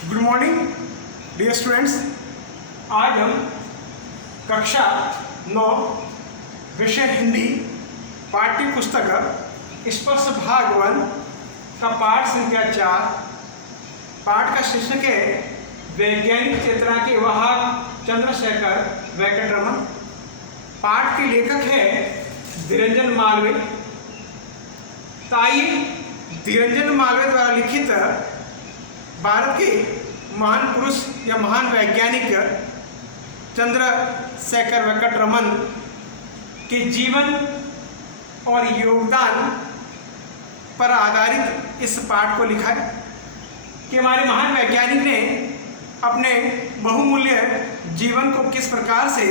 Good morning dear students. आज हम कक्षा 9 विषय हिंदी पाठ्य पुस्तक स्पर्श भाग 1 का पाठ संख्या 4। पाठ का शीर्षक है वैज्ञानिक चेतना के वाहक चंद्रशेखर वेंकटरमन। पाठ के लेखक है धीरंजन मालवीय। ताई धीरंजन मालवीय द्वारा लिखित भारत के महान पुरुष या महान वैज्ञानिक चंद्रशेखर वेंकटरमन के जीवन और योगदान पर आधारित इस पाठ को लिखा है कि हमारे महान वैज्ञानिक ने अपने बहुमूल्य जीवन को किस प्रकार से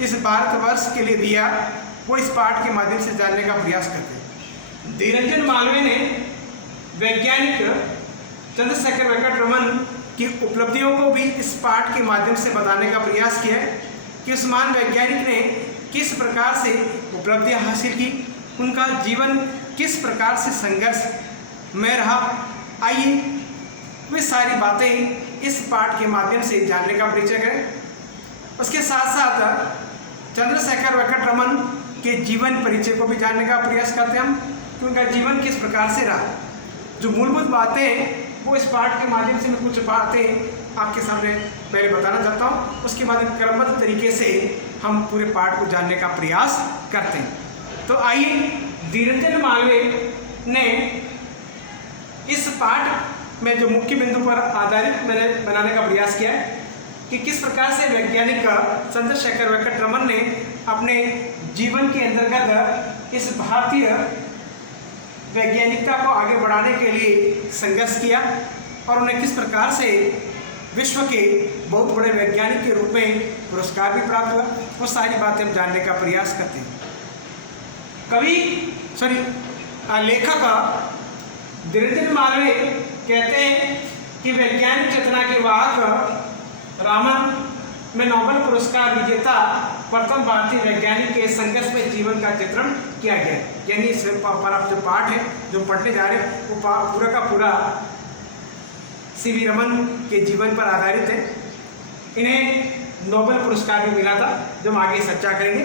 इस भारतवर्ष के लिए दिया, वो इस पाठ के माध्यम से जानने का प्रयास करते हैं। धीरंजन मालवीय ने वैज्ञानिक चंद्रशेखर वेंकटरमन की उपलब्धियों को भी इस पाठ के माध्यम से बताने का प्रयास किया है कि उस महान वैज्ञानिक ने किस प्रकार से उपलब्धियां हासिल की, उनका जीवन किस प्रकार से संघर्ष में रहा। आइए वे सारी बातें इस पाठ के माध्यम से जानने का परिचय करें। उसके साथ साथ चंद्रशेखर वेंकटरमन के जीवन परिचय को भी जानने का प्रयास करते हैं हम कि उनका जीवन किस प्रकार से रहा। जो मूलभूत बातें वो इस पाठ के माध्यम से मैं कुछ बातें आपके सामने पहले बताना चाहता हूँ, उसके बाद क्रमबद्ध तरीके से हम पूरे पाठ को जानने का प्रयास करते हैं। तो आइए, धीरंजन मालवीय ने इस पाठ में जो मुख्य बिंदु पर आधारित मैंने बनाने का प्रयास किया है कि किस प्रकार से वैज्ञानिक चंद्रशेखर वेंकटरमन ने अपने जीवन के अंतर्गत इस भारतीय वैज्ञानिकता को आगे बढ़ाने के लिए संघर्ष किया और उन्हें किस प्रकार से विश्व के बहुत बड़े वैज्ञानिक के रूप में पुरस्कार भी प्राप्त हुआ। वो सारी बातें हम जानने का प्रयास करते हैं। लेखक धीरंजन मालवीय कहते हैं कि वैज्ञानिक चेतना के वाहक रामन में नोबेल पुरस्कार विजेता प्रथम भारतीय वैज्ञानिक के संघर्ष में जीवन का चित्रण किया गया। यानी इस पर आप जो पाठ है जो पढ़ने जा रहे हैं वो पूरा का पूरा सीवी रमन के जीवन पर आधारित है। इन्हें नोबेल पुरस्कार भी मिला था, जो हम आगे चर्चा करेंगे।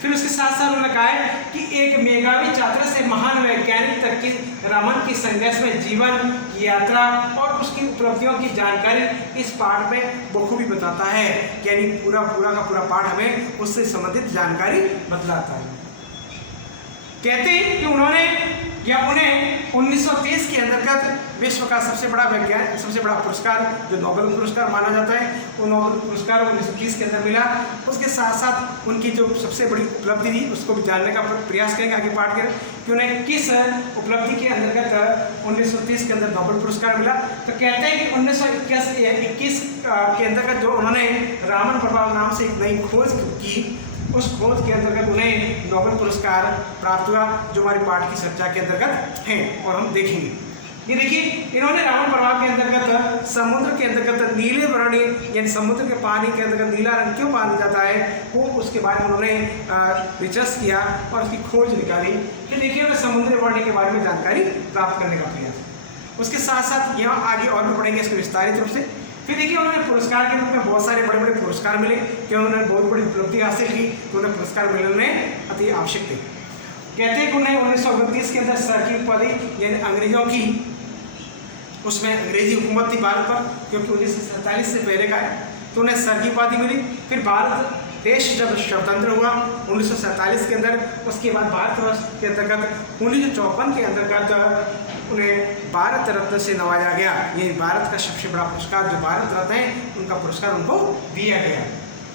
फिर उसके साथ साथ उन्होंने कहा है कि एक मेधावी छात्र से महान वैज्ञानिक तक की रमन की संघर्ष में जीवन की यात्रा और उसकी उपलब्धियों की जानकारी इस पाठ में बखूबी बताता है। यानी पूरा का पूरा पाठ हमें उससे संबंधित जानकारी बतलाता है। कहते हैं कि उन्हें 1930 के अंतर्गत विश्व का सबसे बड़ा पुरस्कार जो नोबेल पुरस्कार माना जाता है, वो नोबेल पुरस्कार 1930 के अंदर मिला। उसके साथ साथ उनकी जो सबसे बड़ी उपलब्धि थी उसको भी जानने का प्रयास करेंगे आगे पाठ करें कि उन्हें किस उपलब्धि के अंतर्गत 1930 के अंदर नोबेल पुरस्कार मिला। तो कहते हैं कि 1921 के अंतर्गत जो उन्होंने रामन प्रभाव नाम से एक नई खोज की, उस खोज के अंतर्गत उन्हें नोबेल पुरस्कार प्राप्त हुआ, जो हमारे पाठ की चर्चा के अंतर्गत है और हम देखेंगे। ये देखिए, इन्होंने रामन प्रभाव के अंतर्गत समुद्र के अंतर्गत नीले वर्णी यानी समुद्र के पानी के अंतर्गत नीला रंग क्यों पाया जाता है, वो उसके बारे में उन्होंने रिसर्च किया और उसकी खोज निकाली। कि देखिए, उन्हें समुद्री वर्णी के बारे में जानकारी प्राप्त करने का प्रयास। उसके साथ साथ यहाँ आगे और भी पढ़ेंगे इसको विस्तारित रूप से। फिर देखिए, उन्होंने पुरस्कार के रूप में बहुत सारे बड़े बड़े पुरस्कार मिले कि उन्होंने बहुत बड़ी उपलब्धि हासिल की, तो उन्हें पुरस्कार मिलने अति आवश्यक थे। कहते हैं कि उन्हें 1929 के अंदर सर की उपाधि यानी अंग्रेजों की उसमें अंग्रेजी हुकूमत थी भारत पर, क्योंकि 1947 से पहले का है, तो उन्हें सर की उपाधि मिली। फिर भारत देश जब स्वतंत्र हुआ 1947 के अंदर, उसके बाद भारतवर्ष के अंतर्गत 1954 के अंतर्गत उन्हें भारत रत्न से नवाजा गया। ये भारत का सबसे बड़ा पुरस्कार जो भारत रत्न है, उनका पुरस्कार उनको दिया गया।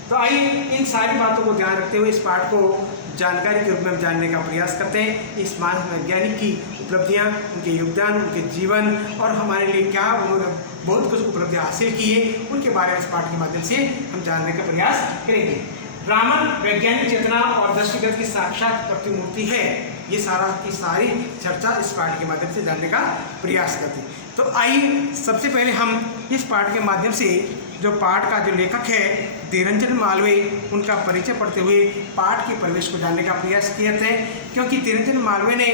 तो आइए, इन सारी बातों को ध्यान रखते हुए इस पाठ को जानकारी के रूप में हम जानने का प्रयास करते हैं। इस महान वैज्ञानिक की उपलब्धियां, उनके योगदान, उनके जीवन और हमारे लिए क्या उन्होंने बहुत कुछ उपलब्धियां हासिल की है, उनके बारे में इस पाठ के माध्यम से हम जानने का प्रयास करेंगे। रामन वैज्ञानिक चेतना और दृष्टिगत की साक्षात प्रतिमूर्ति है। ये सारी चर्चा इस पाठ के माध्यम से जानने का प्रयास करते हैं। तो आइए, सबसे पहले हम इस पाठ के माध्यम से जो पाठ का जो लेखक है धीरंजन मालवीय, उनका परिचय पढ़ते हुए पाठ के प्रवेश को जानने का प्रयास किए थे। क्योंकि धीरंजन मालवीय ने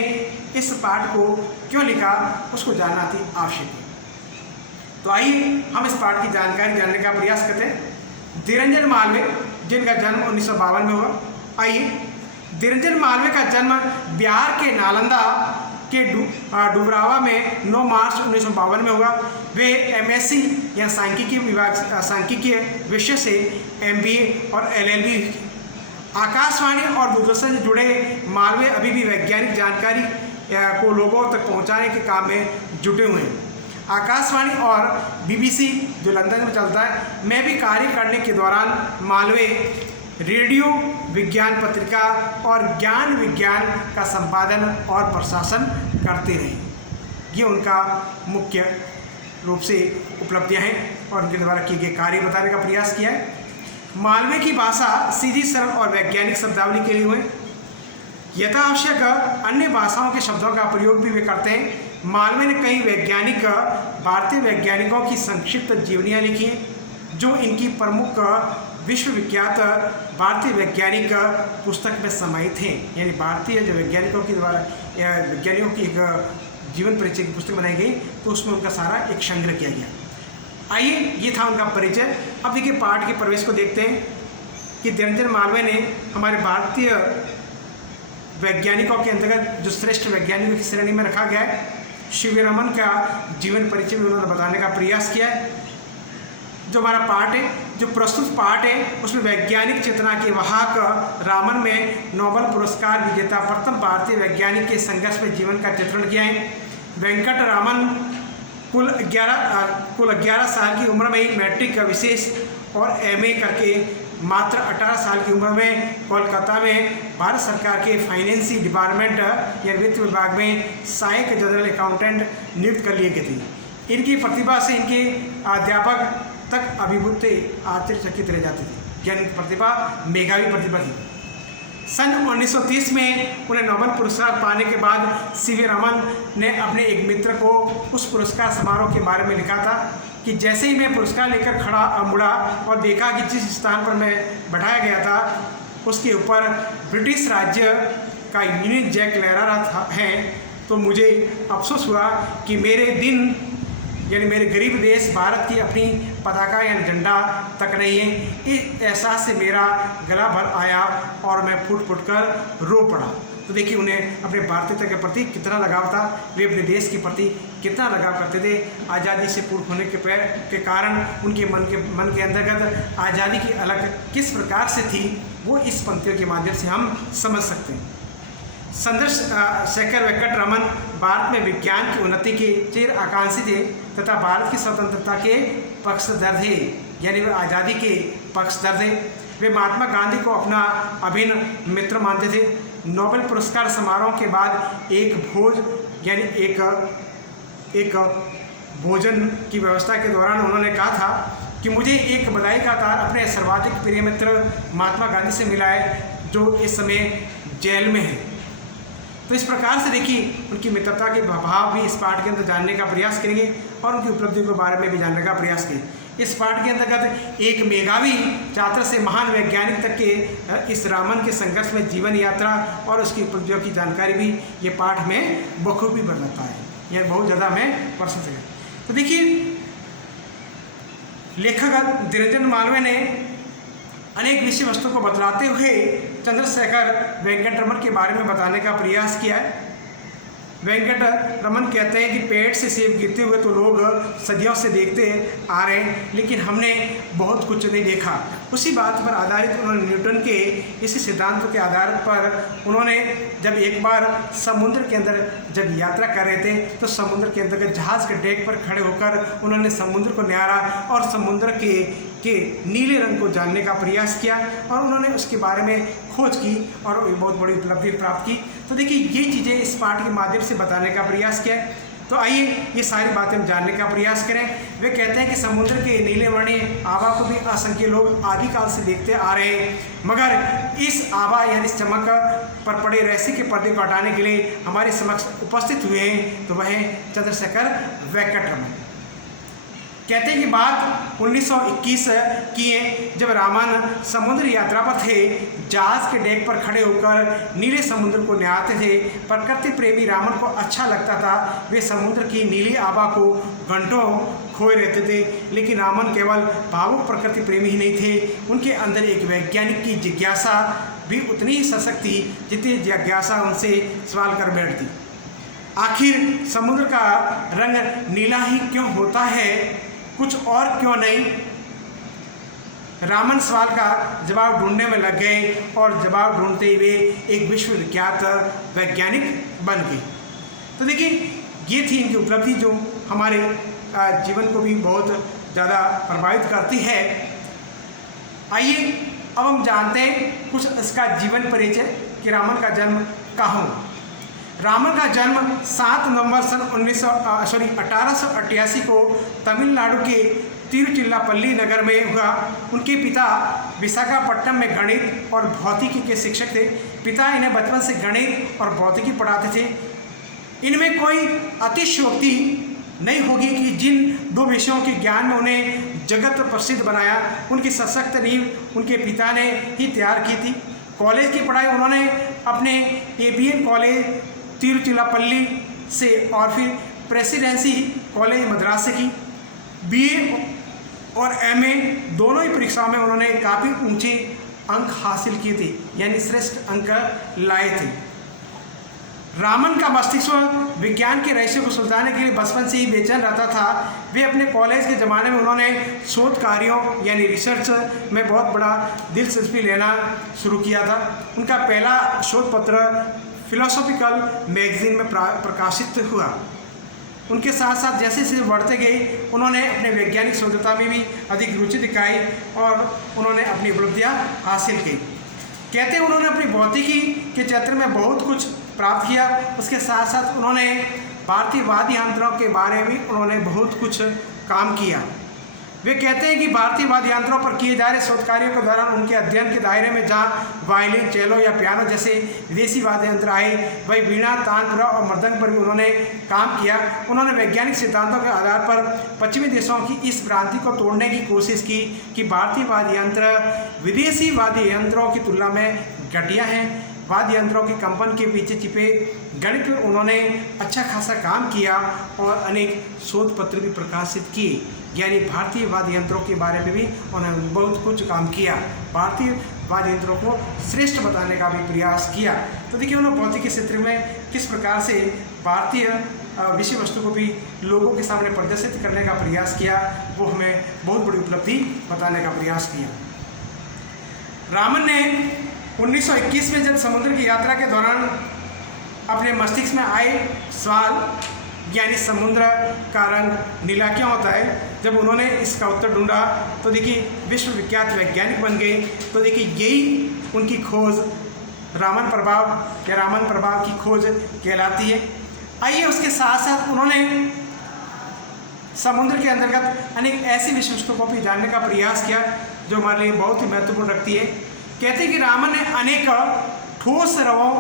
इस पाठ को क्यों लिखा, उसको जानना अति आवश्यक है। तो आइए हम इस पाठ की जानकारी जानने का प्रयास करते हैं। निरंजन मालवीय, जिनका जन्म 1952 में हुआ। आइए, निरंजन मालवीय का जन्म बिहार के नालंदा के डुबरावा में 9 मार्च 1952 में हुआ। वे एमएससी या सांख्यिकीय विषय से एमबीए और एलएलबी। आकाशवाणी और दूरदर्शन से जुड़े मालवीय अभी भी वैज्ञानिक जानकारी को लोगों तक पहुंचाने के काम में जुटे हुए हैं। आकाशवाणी और बीबीसी, जो लंदन में चलता है, में भी कार्य करने के दौरान मालवीय रेडियो विज्ञान पत्रिका और ज्ञान विज्ञान का संपादन और प्रशासन करते रहे। ये उनका मुख्य रूप से उपलब्धियां हैं और उनके द्वारा किए गए कार्य बताने का प्रयास किया है। मालवीय की भाषा सीधी, सरल और वैज्ञानिक शब्दावली के लिए हुए। यथावश्यक अन्य भाषाओं के शब्दों का प्रयोग भी वे करते हैं। मालवीय ने कई भारतीय वैज्ञानिकों की संक्षिप्त जीवनियाँ लिखी हैं, जो इनकी प्रमुख विश्वविख्यात भारतीय वैज्ञानिक पुस्तक में समाहित हैं। यानी भारतीय जो वैज्ञानिकों के द्वारा वैज्ञानिकों की एक जीवन परिचय की पुस्तक बनाई गई, तो उसमें उनका सारा एक संग्रह किया गया। आइए, ये था उनका परिचय। अब देखिए पाठ के प्रवेश को देखते हैं कि निरंजन मालवीय ने हमारे भारतीय वैज्ञानिकों के अंतर्गत जो श्रेष्ठ वैज्ञानिकों की श्रेणी में रखा गया है, सीवी रमन का जीवन परिचय भी उन्होंने बताने का प्रयास किया है। जो हमारा पाठ है, जो प्रस्तुत पाठ है, उसमें वैज्ञानिक चेतना के वाहक रामन में नोबेल पुरस्कार विजेता प्रथम भारतीय वैज्ञानिक के संघर्ष में जीवन का चित्रण किया है। वेंकट रामन कुल 11 साल की उम्र में ही मैट्रिक का विशेष और एमए करके मात्र 18 साल की उम्र में कोलकाता में भारत सरकार के फाइनेंसी डिपार्टमेंट या वित्त विभाग में सहायक जनरल अकाउंटेंट नियुक्त कर लिए गए थे। इनकी प्रतिभा से इनके अध्यापक तक अभिभूत आश्चर्यचकित रह जाते थे। यानी प्रतिभा मेधावी प्रतिभा थी। सन 1930 में उन्हें नोबेल पुरस्कार पाने के बाद सीवी रमन ने अपने एक मित्र को उस पुरस्कार समारोह के बारे में लिखा था कि जैसे ही मैं पुरस्कार लेकर मुड़ा और देखा कि जिस स्थान पर मैं बैठाया गया था उसके ऊपर ब्रिटिश राज्य का यूनियन जैक लहरा रहा है, तो मुझे अफसोस हुआ कि मेरे दिन यानी मेरे गरीब देश भारत की अपनी पताका या झंडा तक नहीं है। इस एहसास से मेरा गला भर आया और मैं फूट कर रो पड़ा। तो देखिए उन्हें अपने भारतीयता के प्रति कितना लगाव था, वे अपने देश के प्रति कितना लगाव करते थे। आज़ादी से पूर्व होने के कारण उनके मन के अंतर्गत आज़ादी की अलग किस प्रकार से थी, वो इस पंक्तियों के माध्यम से हम समझ सकते हैं। चंद्रशेखर वेंकट रमन भारत में विज्ञान की उन्नति के चिर आकांक्षी थे तथा भारत की स्वतंत्रता के पक्षधर थे, यानी वे आज़ादी के पक्षधर थे। वे महात्मा गांधी को अपना अभिन्न मित्र मानते थे। नोबेल पुरस्कार समारोह के बाद एक भोज यानी एक भोजन की व्यवस्था के दौरान उन्होंने कहा था कि मुझे एक बधाई का तार अपने सर्वाधिक प्रिय मित्र महात्मा गांधी से मिला है, जो इस समय जेल में है। तो इस प्रकार से देखिए उनकी मित्रता के भाव भी इस पाठ के अंदर जानने का प्रयास करेंगे और उनकी उपलब्धियों के बारे में भी जानने का प्रयास करेंगे। इस पाठ के अंतर्गत एक मेधावी छात्र से महान वैज्ञानिक तक के इस रामन के संघर्ष में जीवन यात्रा और उसकी उपलब्धियों की जानकारी भी ये पाठ में बखूबी बताता है। यह बहुत ज़्यादा हमें पसंद है। तो देखिए लेखक निरंजन मालवीय ने अनेक विषय वस्तु को बतलाते हुए चंद्रशेखर वेंकट रमन के बारे में बताने का प्रयास किया है। वेंकट रमन कहते हैं कि पेड़ से सेब गिरते हुए तो लोग सदियों से देखते आ रहे हैं, लेकिन हमने बहुत कुछ नहीं देखा। उसी बात पर आधारित उन्होंने न्यूटन के इसी सिद्धांतों के आधार पर उन्होंने जब एक बार समुद्र के अंदर जब यात्रा कर रहे थे तो समुद्र के अंदर जहाज़ के डेक पर खड़े होकर उन्होंने समुद्र को निहारा और समुद्र के नीले रंग को जानने का प्रयास किया और उन्होंने उसके बारे में खोज की और बहुत बड़ी उपलब्धि प्राप्त की। तो देखिए ये चीज़ें इस पाठ के माध्यम से बताने का प्रयास किया है। तो आइए ये सारी बातें हम जानने का प्रयास करें। वे कहते हैं कि समुद्र के नीले वर्णीय आभा को भी असंख्य लोग आदिकाल से देखते आ रहे हैं, मगर इस आभा यानी इस चमक पर पड़े रहस्य के पर्दे को हटाने के लिए हमारे समक्ष उपस्थित हुए हैं, तो वह चंद्रशेखर वेंकट रमन। कहते हैं कि बात 1921 की है, जब रामन समुद्र यात्रा पर थे। जहाज के डेक पर खड़े होकर नीले समुद्र को निहारते थे। प्रकृति प्रेमी रामन को अच्छा लगता था। वे समुद्र की नीली आभा को घंटों खोए रहते थे। लेकिन रामन केवल भावुक प्रकृति प्रेमी ही नहीं थे, उनके अंदर एक वैज्ञानिक की जिज्ञासा भी उतनी ही सशक्त थी जितनी जिज्ञासा उनसे सवाल कर बैठती। आखिर समुद्र का रंग नीला ही क्यों होता है, कुछ और क्यों नहीं? रामन सवाल का जवाब ढूंढने में लग गए और जवाब ढूंढते हुए एक विश्वविख्यात वैज्ञानिक बन गए। तो देखिए, ये थी इनकी उपलब्धि जो हमारे जीवन को भी बहुत ज़्यादा प्रभावित करती है। आइए अब हम जानते हैं कुछ इसका जीवन परिचय कि रामन का जन्म कहाँ हुआ। रामन का जन्म 7 नवंबर सन 1888 को तमिलनाडु के तिरुचिरापल्ली नगर में हुआ। उनके पिता विशाखापट्टनम में गणित और भौतिकी के शिक्षक थे। पिता इन्हें बचपन से गणित और भौतिकी पढ़ाते थे। इनमें कोई अतिशयोक्ति नहीं होगी कि जिन 2 विषयों के ज्ञान में उन्हें जगत प्रसिद्ध बनाया, उनकी सशक्त नींव उनके पिता ने ही तैयार की थी। कॉलेज की पढ़ाई उन्होंने अपने ABN कॉलेज तिरुचिरापल्ली से और फिर प्रेसिडेंसी कॉलेज मद्रास से की। BA और MA दोनों ही परीक्षाओं में उन्होंने काफ़ी ऊंचे अंक हासिल किए थे, यानी श्रेष्ठ अंक लाए थे। रामन का मस्तिष्क विज्ञान के रहस्य को सुलझाने के लिए बचपन से ही बेचैन रहता था। वे अपने कॉलेज के ज़माने में उन्होंने शोध कार्यों यानी रिसर्च में बहुत बड़ा दिलचस्पी लेना शुरू किया था। उनका पहला शोध पत्र फिलोसॉफिकल मैगजीन में प्रकाशित हुआ। उनके साथ साथ जैसे जैसे बढ़ते गए, उन्होंने अपने वैज्ञानिक शोधता में भी अधिक रुचि दिखाई और उन्होंने अपनी उपलब्धियाँ हासिल की। कहते हैं उन्होंने अपनी भौतिकी के क्षेत्र में बहुत कुछ प्राप्त किया। उसके साथ साथ उन्होंने भारतीय वाद्य यंत्रों के बारे में उन्होंने बहुत कुछ काम किया। वे कहते हैं कि भारतीय वाद्य यंत्रों पर किए जा रहे शोध कार्यों के दौरान उनके अध्ययन के दायरे में जहाँ वायलिन, चेलो या पियानो जैसे विदेशी वाद्य यंत्र आए, वही वीणा, तानपुरा और मृदंग पर भी उन्होंने काम किया। उन्होंने वैज्ञानिक सिद्धांतों के आधार पर पश्चिमी देशों की इस भ्रांति को तोड़ने की कोशिश की कि भारतीय वाद्य यंत्र विदेशी वाद्य यंत्रों की तुलना में घटिया हैं। वाद्य यंत्रों के कंपन के पीछे छिपे गणित पर उन्होंने अच्छा खासा काम किया और अनेक शोध पत्र भी प्रकाशित किए, यानी भारतीय वाद्य यंत्रों के बारे में भी उन्होंने बहुत कुछ काम किया। भारतीय वाद्य यंत्रों को श्रेष्ठ बताने का भी प्रयास किया। तो देखिए, उन्होंने भौतिकी क्षेत्र में किस प्रकार से भारतीय विषय वस्तु को भी लोगों के सामने प्रदर्शित करने का प्रयास किया, वो हमें बहुत बड़ी उपलब्धि बताने का प्रयास किया। रामन ने 1921 में जब समुद्र की यात्रा के दौरान अपने मस्तिष्क में आए सवाल, यानी समुद्र का रंग नीला क्यों होता है, जब उन्होंने इसका उत्तर ढूंढा तो देखिए विश्वविख्यात वैज्ञानिक बन गए। तो देखिए, यही उनकी खोज रामन प्रभाव या रामन प्रभाव की खोज कहलाती है। आइए उसके साथ साथ उन्होंने समुद्र के अंतर्गत अनेक ऐसी विषय वस्तुओं को भी जानने का प्रयास किया जो हमारे लिए बहुत ही महत्वपूर्ण रखती है। कहते हैं कि रामन ने अनेक ठोस द्रवों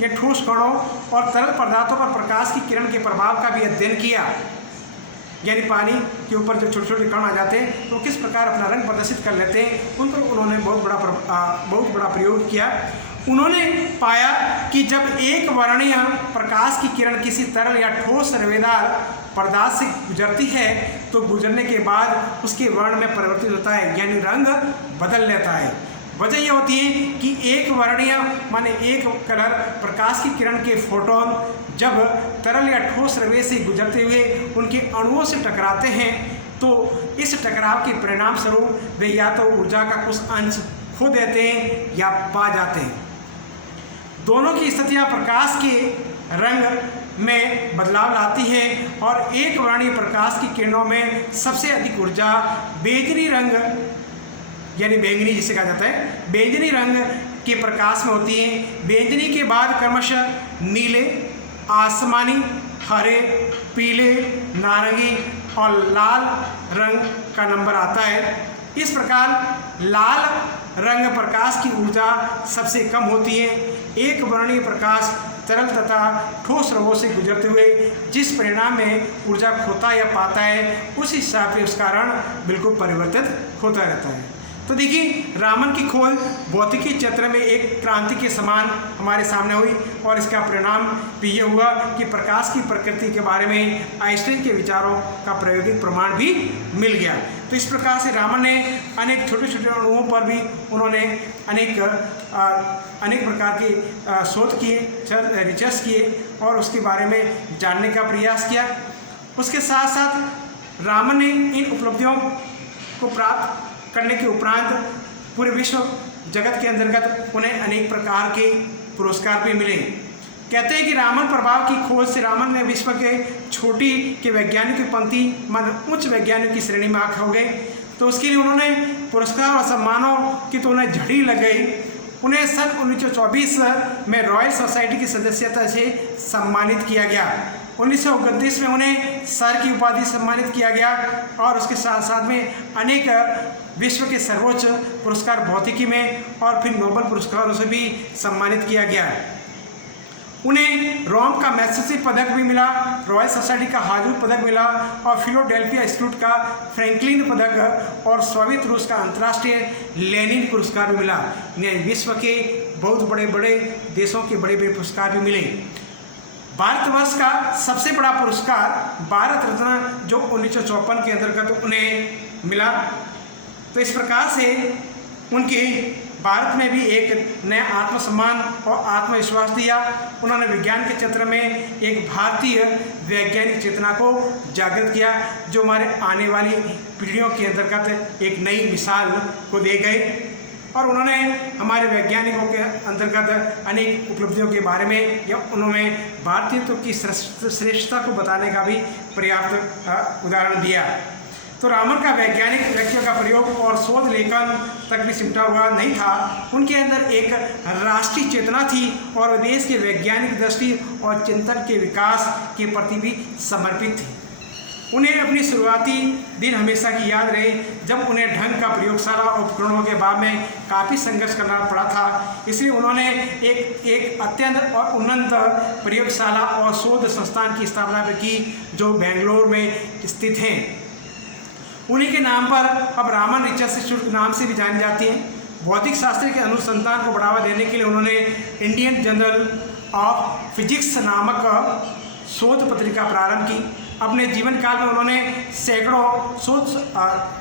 या ठोस कणों और तरल पदार्थों पर प्रकाश की किरण के प्रभाव का भी अध्ययन किया, यानी पानी के ऊपर जब छोटे छोटे कण आ जाते हैं तो किस प्रकार अपना रंग प्रदर्शित कर लेते हैं, उन पर उन्होंने बहुत बड़ा प्रयोग किया। उन्होंने पाया कि जब एक वर्णीय प्रकाश की किरण किसी तरल या ठोस रवेदार पदार्थ से गुजरती है तो गुजरने के बाद उसके वर्ण में परिवर्तित होता है, यानी रंग बदल लेता है। वजह यह होती है कि एक वर्णीय माने एक कलर प्रकाश की किरण के फोटोन जब तरल या ठोस रवे से गुजरते हुए उनके अणुओं से टकराते हैं तो इस टकराव के परिणाम स्वरूप वे या तो ऊर्जा का कुछ अंश खो देते हैं या पा जाते हैं। दोनों की स्थितियाँ प्रकाश के रंग में बदलाव लाती हैं और एक वर्णीय प्रकाश की किरणों में सबसे अधिक ऊर्जा बैंगनी रंग यानी बैंगनी जिसे कहा जाता है, बैंगनी रंग के प्रकाश में होती है। बैंगनी के बाद क्रमशः नीले, आसमानी, हरे, पीले, नारंगी और लाल रंग का नंबर आता है। इस प्रकार लाल रंग प्रकाश की ऊर्जा सबसे कम होती है। एक वर्णीय प्रकाश तरल तथा ठोस रवों से गुजरते हुए जिस परिणाम में ऊर्जा खोता या पाता है उस हिसाब से उसका कारण बिल्कुल परिवर्तित होता रहता है। तो देखिए, रामन की खोज भौतिकी क्षेत्र में एक क्रांति के समान हमारे सामने हुई और इसका परिणाम भी ये हुआ कि प्रकाश की प्रकृति के बारे में आइंस्टाइन के विचारों का प्रायोगिक प्रमाण भी मिल गया। तो इस प्रकार से रामन ने अनेक छोटे छोटे अणुओं पर भी उन्होंने अनेक प्रकार के शोध किए, रिसर्च किए और उसके बारे में जानने का प्रयास किया। उसके साथ साथ रामन ने इन उपलब्धियों को प्राप्त करने के उपरांत पूरे विश्व जगत के अंतर्गत उन्हें अनेक प्रकार के पुरस्कार भी मिले। कहते हैं कि रामन प्रभाव की खोज से रामन ने विश्व के छोटी के वैज्ञानिक की पंक्ति मन उच्च वैज्ञानिक की श्रेणी में आंख हो गए। तो उसके लिए उन्होंने पुरस्कार और सम्मानों की तो उन्हें झड़ी लग गई। उन्हें सन 1924 में रॉयल सोसाइटी की सदस्यता से सम्मानित किया गया। 1929 में उन्हें सर की उपाधि सम्मानित किया गया और उसके साथ साथ में अनेक विश्व के सर्वोच्च पुरस्कार भौतिकी में और फिर नोबेल पुरस्कारों से भी सम्मानित किया गया। उन्हें रोम का मैसेसेट्स पदक भी मिला, रॉयल सोसाइटी का हाजूर पदक मिला और फिलाडेल्फिया इंस्टीट्यूट का फ्रैंकलिन पदक और सोवियत रूस का अंतर्राष्ट्रीय लेनिन पुरस्कार भी मिला। इन्हें विश्व के बहुत बड़े बड़े देशों के बड़े बड़े पुरस्कार भी मिले। भारतवर्ष का सबसे बड़ा पुरस्कार भारत रत्न जो 1954 के अंतर्गत उन्हें मिला। तो इस प्रकार से उनके भारत में भी एक नया आत्मसम्मान और आत्मविश्वास दिया। उन्होंने विज्ञान के क्षेत्र में एक भारतीय वैज्ञानिक चेतना को जागृत किया जो हमारे आने वाली पीढ़ियों के अंतर्गत एक नई मिसाल को दे गए। और उन्होंने हमारे वैज्ञानिकों के अंतर्गत अनेक उपलब्धियों के बारे में या उन्होंने भारतीयत्व की श्रेष्ठता को बताने का भी पर्याप्त उदाहरण दिया। तो रामन का वैज्ञानिक व्यक्तियों का प्रयोग और शोध लेखन तक भी सिमटा हुआ नहीं था। उनके अंदर एक राष्ट्रीय चेतना थी और देश के वैज्ञानिक दृष्टि और चिंतन के विकास के प्रति भी समर्पित थी। उन्हें अपनी शुरुआती दिन हमेशा की याद रहे जब उन्हें ढंग का प्रयोगशाला उपकरणों के अभाव में काफ़ी संघर्ष करना पड़ा था। इसलिए उन्होंने एक अत्यंत और उन्नत प्रयोगशाला और शोध संस्थान की स्थापना की जो बेंगलोर में स्थित हैं। उन्हीं के नाम पर अब रामन रिसर्च इंस्टीट्यूट के नाम से भी जानी जाती है। भौतिक शास्त्र के अनुसंधान को बढ़ावा देने के लिए उन्होंने इंडियन जर्नल ऑफ फिजिक्स नामक शोध पत्रिका प्रारंभ की। अपने जीवन काल में उन्होंने सैकड़ों शोध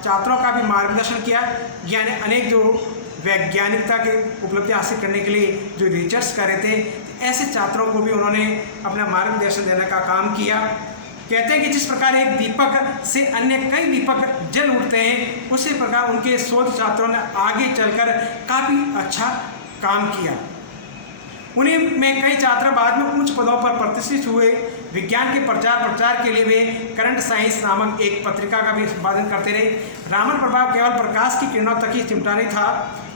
छात्रों का भी मार्गदर्शन किया, यानी अनेक जो वैज्ञानिकता के उपलब्धि हासिल करने के लिए जो रिसर्च कर रहे थे ऐसे छात्रों को भी उन्होंने अपना मार्गदर्शन देने का काम किया। कहते हैं कि जिस प्रकार एक दीपक से अन्य कई दीपक जल उठते हैं उसी प्रकार उनके शोध छात्रों ने आगे चलकर काफ़ी अच्छा काम किया। उन्हीं में कई छात्र बाद में उच्च पदों पर प्रतिष्ठित हुए। विज्ञान के प्रचार के लिए वे करंट साइंस नामक एक पत्रिका का भी संपादन करते रहे। रामन प्रभाव केवल प्रकाश की किरणों तक ही चिमटा नहीं था।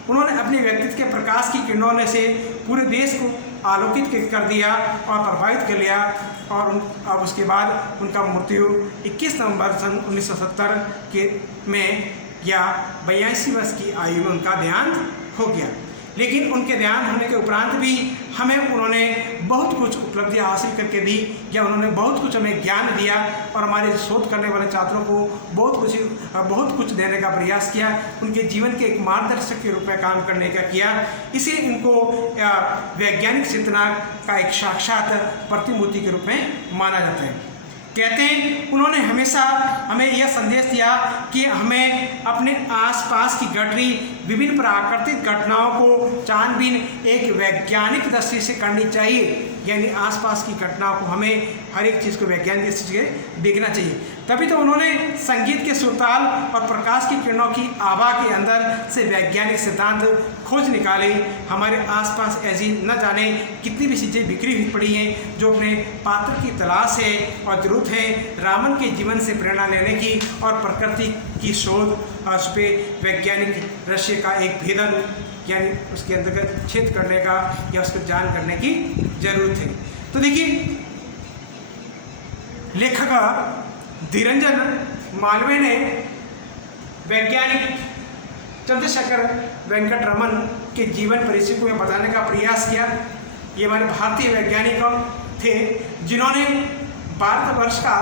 उन्होंने अपने व्यक्तित्व के प्रकाश की किरणों ने से पूरे देश को आलोकित कर दिया और प्रभावित कर लिया। और अब उसके बाद उनका मृत्यु 21 नवंबर सन 1970 में या 82 वर्ष की आयु में उनका देहांत हो गया। लेकिन उनके देहांत होने के उपरांत भी हमें उन्होंने बहुत कुछ उपलब्धियां हासिल करके दी या उन्होंने बहुत कुछ हमें ज्ञान दिया और हमारे शोध करने वाले छात्रों को बहुत कुछ देने का प्रयास किया। उनके जीवन के एक मार्गदर्शक के रूप में काम करने का किया। इसलिए इनको वैज्ञानिक चेतना का एक साक्षात प्रतिमूर्ति के रूप में माना जाता है। कहते हैं उन्होंने हमेशा हमें यह संदेश दिया कि हमें अपने आसपास की घट रही विभिन्न प्राकृतिक घटनाओं को छानबीन एक वैज्ञानिक दृष्टि से करनी चाहिए। यानी आसपास की घटनाओं को हमें हर एक चीज़ को वैज्ञानिक दृष्टि से देखना चाहिए। तभी तो उन्होंने संगीत के सुरताल और प्रकाश की किरणों की आभा के अंदर से वैज्ञानिक सिद्धांत खोज निकाले। हमारे आसपास ऐसी न जाने कितनी भी चीज़ें बिखरी हुई पड़ी हैं जो अपने पात्र की तलाश है और जरूरत है रामन के जीवन से प्रेरणा लेने की और प्रकृति की शोध उस पर वैज्ञानिक रहस्य का एक भेदन यानी उसके अंतर्गत छेद करने का या उसको जान करने की जरूरत है। तो देखिए लेखक धीरंजन मालवीय ने वैज्ञानिक चंद्रशेखर वेंकट रमन के जीवन परिचय को बताने का प्रयास किया। ये हमारे भारतीय वैज्ञानिक थे जिन्होंने भारतवर्ष का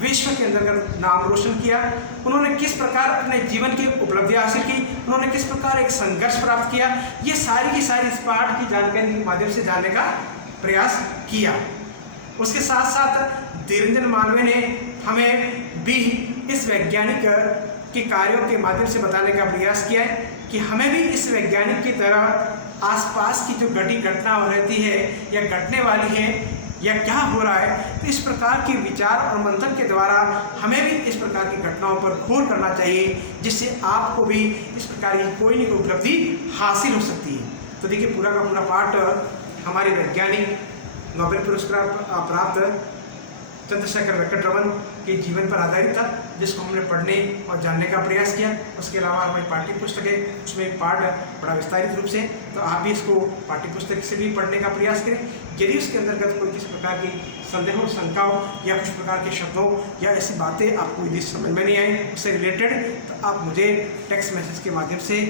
विश्व के अंतर्गत नाम रोशन किया। उन्होंने किस प्रकार अपने जीवन की उपलब्धियां हासिल की, उन्होंने किस प्रकार एक संघर्ष प्राप्त किया, ये सारी की सारी इस पाठ की जानकारी के माध्यम से जानने का प्रयास किया। उसके साथ साथ धीरेन्द्र मालवीय ने हमें भी इस वैज्ञानिक के कार्यों के माध्यम से बताने का प्रयास किया है कि हमें भी इस वैज्ञानिक की तरह आसपास की जो घटना रहती है या घटने वाली है या क्या हो रहा है, तो इस प्रकार के विचार और मंथन के द्वारा हमें भी इस प्रकार की घटनाओं पर खोज करना चाहिए, जिससे आपको भी इस प्रकार की कोई न कोई उपलब्धि हासिल हो सकती है। तो देखिए पूरा का पूरा पाठ हमारे वैज्ञानिक नोबेल पुरस्कार प्राप्त चंद्रशेखर वेंकटरमन के जीवन पर आधारित था, जिसको हमने पढ़ने और जानने का प्रयास किया। उसके अलावा हमारी पाठ्य पुस्तक है, उसमें एक पाठ बड़ा विस्तारित रूप से, तो आप भी इसको पाठ्य पुस्तक से भी पढ़ने का प्रयास करें। यदि उसके अंतर्गत कोई किसी प्रकार की संदेहों, शंकाओं या कुछ प्रकार के शब्दों या ऐसी बातें आपको यदि समझ में नहीं आए उससे रिलेटेड, तो आप मुझे टेक्स्ट मैसेज के माध्यम से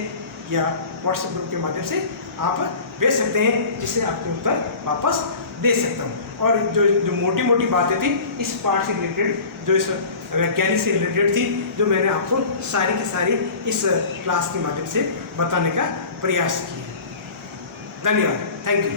या व्हाट्सएप ग्रुप के माध्यम से आप भेज सकते हैं, जिससे आपके उत्तर वापस दे सकता हूँ। और जो मोटी मोटी बातें थी इस पाठ से रिलेटेड, जो इस वैज्ञानिक से रिलेटेड थी, जो मैंने आपको सारी की सारी इस क्लास के माध्यम से बताने का प्रयास किया। धन्यवाद, थैंक यू।